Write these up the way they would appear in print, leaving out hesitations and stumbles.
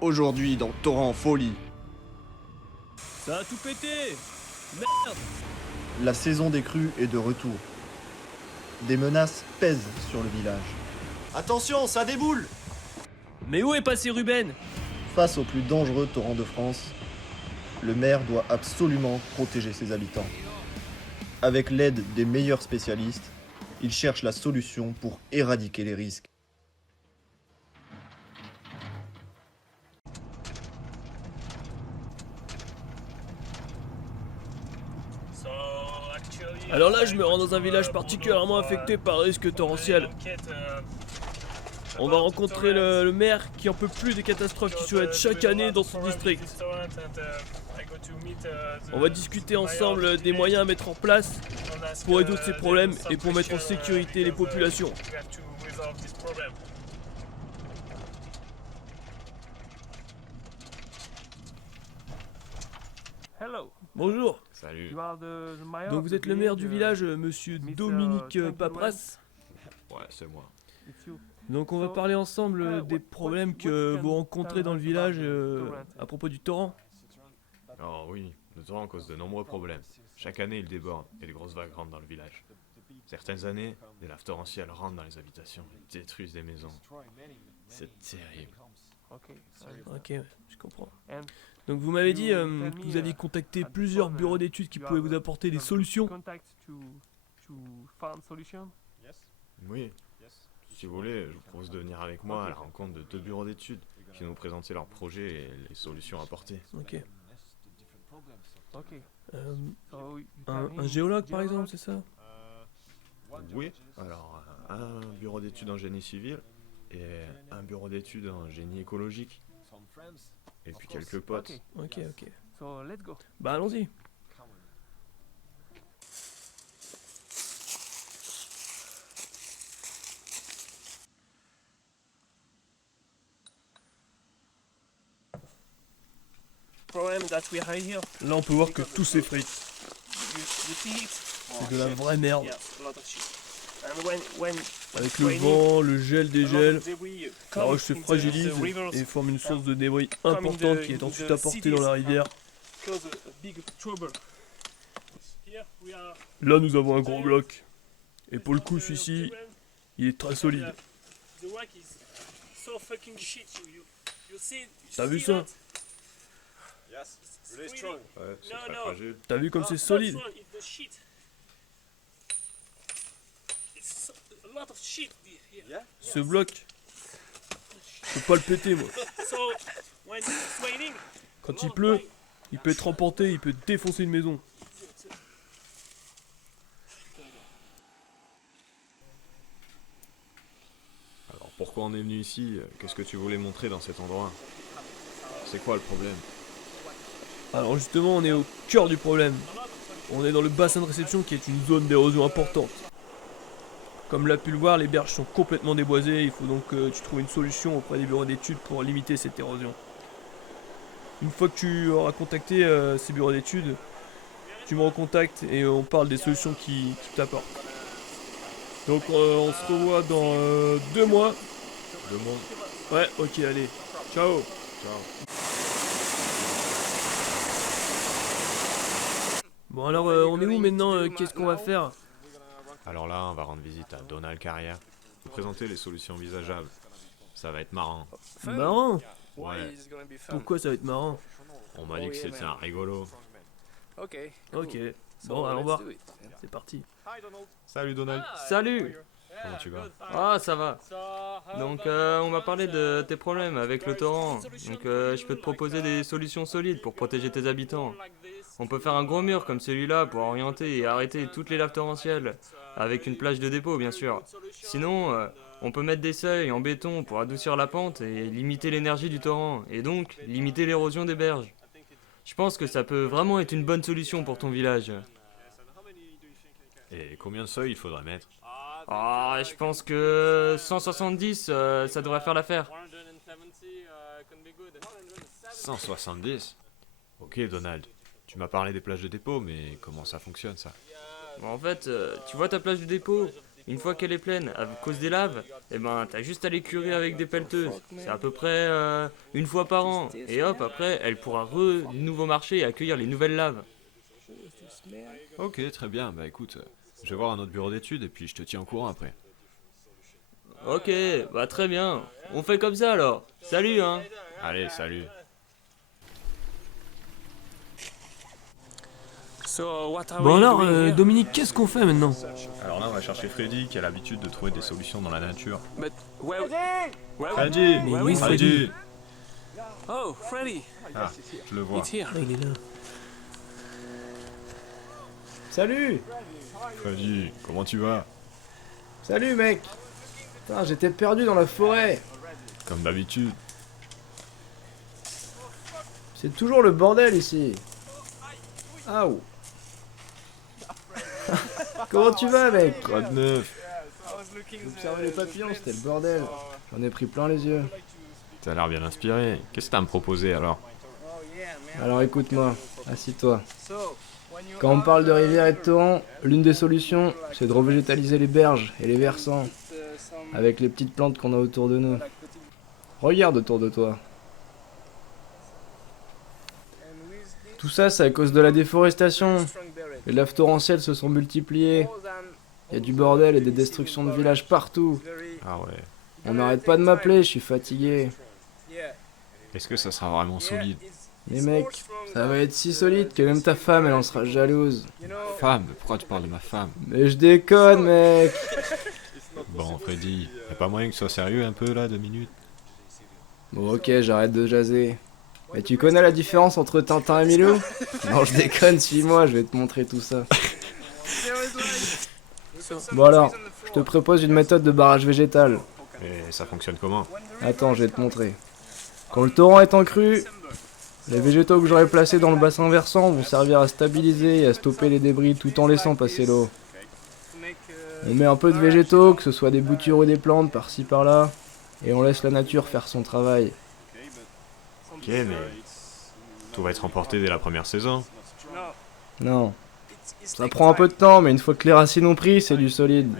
Aujourd'hui dans Torrent Folie, Ça a tout pété! Merde! La saison des crues est de retour. Des menaces pèsent sur le village. attention, ça déboule! Mais où est passé Ruben? Face au plus dangereux torrent de France, le maire doit absolument protéger ses habitants. Avec l'aide des meilleurs spécialistes, il cherche la solution pour éradiquer les risques. Alors là, je me rends dans un village particulièrement affecté par risque torrentiel. On va rencontrer le maire qui en peut plus des catastrophes qui surviennent chaque année dans son district. On va discuter ensemble des moyens à mettre en place pour résoudre ces problèmes et pour mettre en sécurité les populations. Bonjour. Salut. Donc vous êtes le maire du village, monsieur Dominique Papras. Ouais, c'est moi. Donc on va parler ensemble des problèmes que vous rencontrez dans le village à propos du torrent. Oh oui, le torrent cause de nombreux problèmes. Chaque année, il déborde et de grosses vagues rentrent dans le village. Certaines années, des laves torrentielles rentrent dans les habitations et détruisent des maisons. C'est terrible. Ok, je comprends. Donc vous m'avez dit que vous aviez contacté plusieurs bureaux d'études qui pouvaient vous apporter des solutions. Oui. Si vous voulez, je vous propose de venir avec moi à la rencontre de 2 bureaux d'études qui vont nous présenter leurs projets et les solutions apportées. Ok. Un géologue par exemple, c'est ça? Oui. Alors, un bureau d'études en génie civil et un bureau d'études en génie écologique. Et puis quelques potes. Ok. Bah allons-y. Là on peut voir que tout s'effrite. C'est de la vraie merde. Avec le vent, le gel des gels, la roche se fragilise et forme une source de débris importante qui est ensuite apportée dans la rivière. Là nous avons un gros bloc. Et pour le coup celui-ci, il est très solide. T'as vu ça? Ouais, c'est très fragile. T'as vu comme c'est solide? Ce bloc, je peux pas le péter moi. Quand il pleut, il peut être emporté, il peut défoncer une maison. Alors pourquoi on est venu ici? Qu'est-ce que tu voulais montrer dans cet endroit? C'est quoi le problème? Alors justement, on est au cœur du problème. On est dans le bassin de réception qui est une zone d'érosion importante. Comme l'a pu le voir, les berges sont complètement déboisées, il faut donc que tu trouves une solution auprès des bureaux d'études pour limiter cette érosion. Une fois que tu auras contacté ces bureaux d'études, tu me recontactes et on parle des solutions qui t'apportent. Donc on se revoit dans 2 mois. 2 mois. Ouais, ok, allez. Ciao. Ciao. Bon alors, on est où maintenant? Qu'est-ce qu'on va faire? Alors là, on va rendre visite à Donald Carrière. Vous présenter les solutions envisageables. Ça va être marrant. Marrant? Ouais, Pourquoi ça va être marrant? on m'a dit que c'était un rigolo. Ok. Bon, allons voir. C'est parti. Salut Donald. Salut! Comment tu vas? Ah, ça va. Donc, on va parler de tes problèmes avec le torrent. Donc, je peux te proposer des solutions solides pour protéger tes habitants. On peut faire un gros mur comme celui-là pour orienter et arrêter toutes les laves torrentielles, avec une plage de dépôt, bien sûr. Sinon, on peut mettre des seuils en béton pour adoucir la pente et limiter l'énergie du torrent, et donc limiter l'érosion des berges. Je pense que ça peut vraiment être une bonne solution pour ton village. Et combien de seuils il faudrait mettre? Ah, je pense que 170, ça devrait faire l'affaire. 170? Ok Donald. Tu m'as parlé des plages de dépôt, mais comment ça fonctionne ça? Bon, en fait, tu vois ta plage de dépôt? Une fois qu'elle est pleine, à cause des laves, eh ben t'as juste à l'écurer avec des pelleteuses. C'est à peu près une fois par an. Et hop, après, elle pourra nouveau marcher et accueillir les nouvelles laves. Ok, très bien. Bah écoute, je vais voir un autre bureau d'études et puis je te tiens au courant après. Ok, bah très bien. On fait comme ça alors. Salut hein. Allez, salut. Bon alors, Dominique, qu'est-ce qu'on fait maintenant? Alors là, on va chercher Freddy qui a l'habitude de trouver des solutions dans la nature. Mais oui, Freddy. Oh, Freddy, Ah, je le vois. it's here. Ah, il est là. Salut! Freddy, comment tu vas? Salut mec! Putain, j'étais perdu dans la forêt! Comme d'habitude. C'est toujours le bordel ici! Aouh! Comment tu vas mec? Quoi de neuf? J'observais les papillons, c'était le bordel. J'en ai pris plein les yeux. T'as l'air bien inspiré. Qu'est-ce que t'as à me proposer alors? Alors écoute-moi, assis-toi. Quand on parle de rivière et de torrent, l'une des solutions, c'est de revégétaliser les berges et les versants, avec les petites plantes qu'on a autour de nous. Regarde autour de toi. Tout ça, c'est à cause de la déforestation. Les laves torrentielles se sont multipliées. Il y a du bordel et des destructions de villages partout. Ah ouais. On n'arrête pas de m'appeler, je suis fatigué. Est-ce que ça sera vraiment solide? Mais mec, ça va être si solide que même ta femme, elle en sera jalouse. Femme? Pourquoi tu parles de ma femme? Mais je déconne, mec. Bon, Freddy, y'a pas moyen que tu sois sérieux un peu là, 2 minutes? Bon ok, j'arrête de jaser. Mais tu connais la différence entre Tintin et Milou? Non, je déconne, suis-moi, je vais te montrer tout ça. Bon alors, je te propose une méthode de barrage végétal. Mais ça fonctionne comment? Attends, je vais te montrer. Quand le torrent est en crue, les végétaux que j'aurai placés dans le bassin versant vont servir à stabiliser et à stopper les débris tout en laissant passer l'eau. On met un peu de végétaux, que ce soit des boutures ou des plantes par-ci par-là, et on laisse la nature faire son travail. Ok, mais tout va être emporté dès la première saison. Non. Ça prend un peu de temps, mais une fois que les racines ont pris, c'est du solide.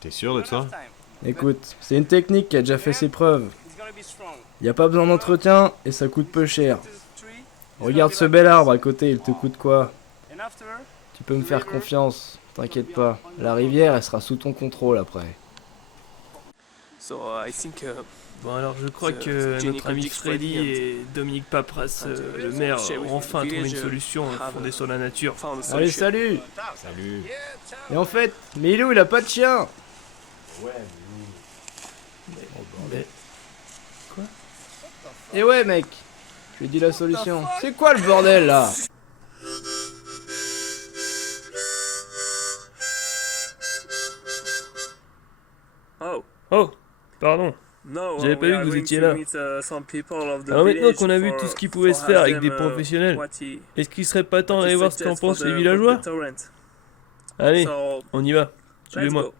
T'es sûr de ça? Écoute, c'est une technique qui a déjà fait ses preuves. Y a pas besoin d'entretien et ça coûte peu cher. Regarde ce bel arbre à côté, il te coûte quoi? Tu peux me faire confiance, t'inquiète pas. La rivière, elle sera sous ton contrôle après. So I think Bon alors, je crois que notre ami Freddy et Dominique Papras, le maire, ont enfin trouvé une solution fondée sur la nature. found a Allez, solution. salut! Salut. Et en fait, Milou, il a pas de chien! Mais- Et ouais, mec! Je lui ai dit la solution. C'est quoi le bordel là? Oh, Oh, pardon. no, J'avais pas we vu are que vous going étiez to là. meet, some people of the Alors maintenant village qu'on a vu for- tout ce qui pouvait se for faire ask avec des them, professionnels, what he- est-ce qu'il serait pas temps what he d'aller voir ce qu'en suggests for pensent les the- villageois? for the torrent. Allez, So, on y va. let's Suivez-moi. go.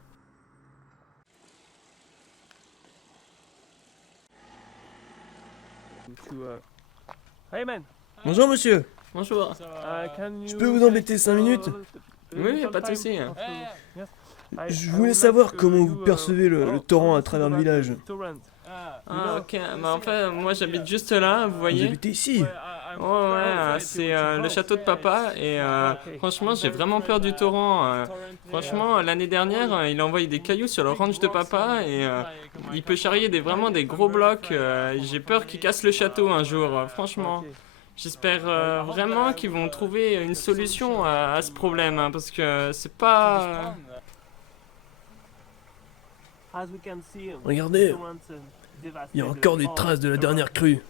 Hey man. Bonjour monsieur. Bonjour. Je peux vous embêter 5 minutes? Oui, pas de souci. Je voulais savoir comment vous percevez le torrent à travers le village. Ah ok, bah en fait moi j'habite juste là, vous Vous voyez. habitez ici? Ouais, c'est le château de papa et franchement j'ai vraiment peur du torrent. Franchement l'année dernière il a envoyé des cailloux sur le ranch de papa et il peut charrier vraiment des gros blocs. J'ai peur qu'il casse le château un jour, franchement. J'espère vraiment qu'ils vont trouver une solution à ce problème hein, parce que c'est pas... Regardez, il y a encore des traces de la dernière crue.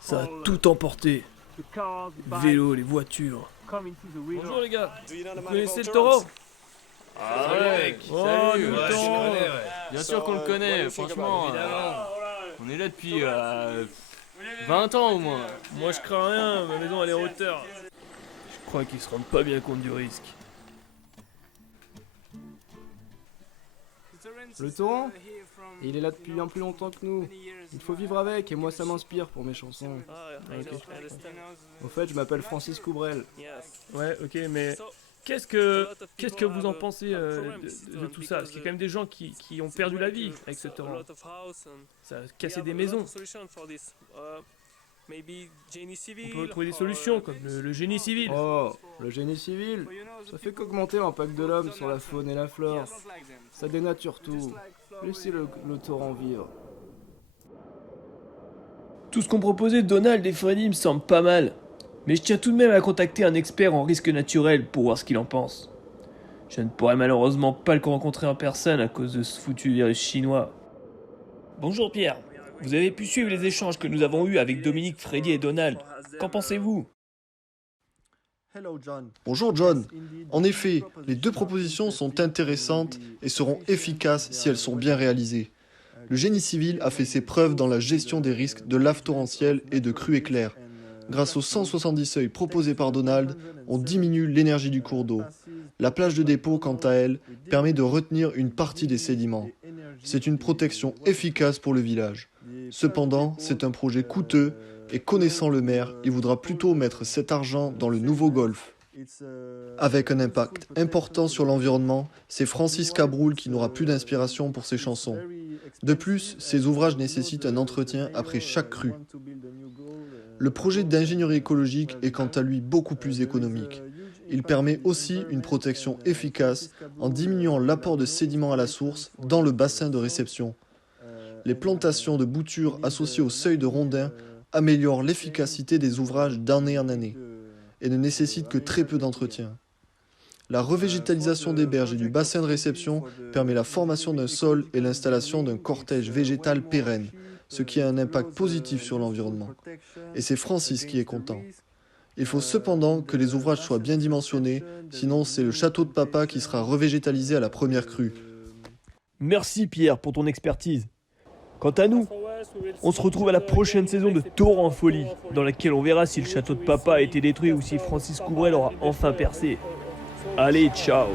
Ça a tout emporté. Vélo, les voitures. Bonjour les gars, vous connaissez le torrent? Ah ouais mec, Oh, salut, le ouais, torrent. bien sûr qu'on le connaît, franchement. On est là depuis 20 ans au moins. Moi je crains rien, ma maison elle est en hauteur. Je crois qu'ils se rendent pas bien compte du risque. Le torrent? Il est là depuis bien plus longtemps que nous. Il faut vivre avec et moi ça m'inspire pour mes chansons. Ok. Au fait, je m'appelle Francis Coubrel. Ouais, ok, mais Qu'est-ce que vous en pensez de tout ça? Parce qu'il y a quand même des gens qui ont perdu la vie avec ce torrent. Ça a cassé des maisons. On peut trouver des solutions comme le génie civil. Oh, le génie civil, ça fait qu'augmenter l'impact de l'homme sur la faune et la flore. Ça dénature tout. Laissez le torrent vivre. Tout ce qu'ont proposé Donald et Freddy me semble pas mal. Mais je tiens tout de même à contacter un expert en risque naturel pour voir ce qu'il en pense. Je ne pourrai malheureusement pas le rencontrer en personne à cause de ce foutu virus chinois. Bonjour Pierre, vous avez pu suivre les échanges que nous avons eus avec Dominique, Freddy et Donald. Qu'en pensez-vous? Bonjour John. En effet, les deux propositions sont intéressantes et seront efficaces si elles sont bien réalisées. Le génie civil a fait ses preuves dans la gestion des risques de laves torrentielles et de crues éclairs. Grâce aux 170 seuils proposés par Donald, on diminue l'énergie du cours d'eau. La plage de dépôt, quant à elle, permet de retenir une partie des sédiments. C'est une protection efficace pour le village. Cependant, c'est un projet coûteux et connaissant le maire, il voudra plutôt mettre cet argent dans le nouveau golfe. Avec un impact important sur l'environnement, c'est Francis Cabrol qui n'aura plus d'inspiration pour ses chansons. De plus, ces ouvrages nécessitent un entretien après chaque crue. Le projet d'ingénierie écologique est quant à lui beaucoup plus économique. Il permet aussi une protection efficace en diminuant l'apport de sédiments à la source dans le bassin de réception. Les plantations de boutures associées au seuil de rondins améliorent l'efficacité des ouvrages d'année en année et ne nécessitent que très peu d'entretien. La revégétalisation des berges et du bassin de réception permet la formation d'un sol et l'installation d'un cortège végétal pérenne, ce qui a un impact positif sur l'environnement. Et c'est Francis qui est content. Il faut cependant que les ouvrages soient bien dimensionnés, sinon c'est le château de papa qui sera revégétalisé à la première crue. Merci Pierre pour ton expertise. Quant à nous, on se retrouve à la prochaine saison de Torrent en folie, dans laquelle on verra si le château de papa a été détruit ou si Francis Couvrel aura enfin percé. Allez, ciao!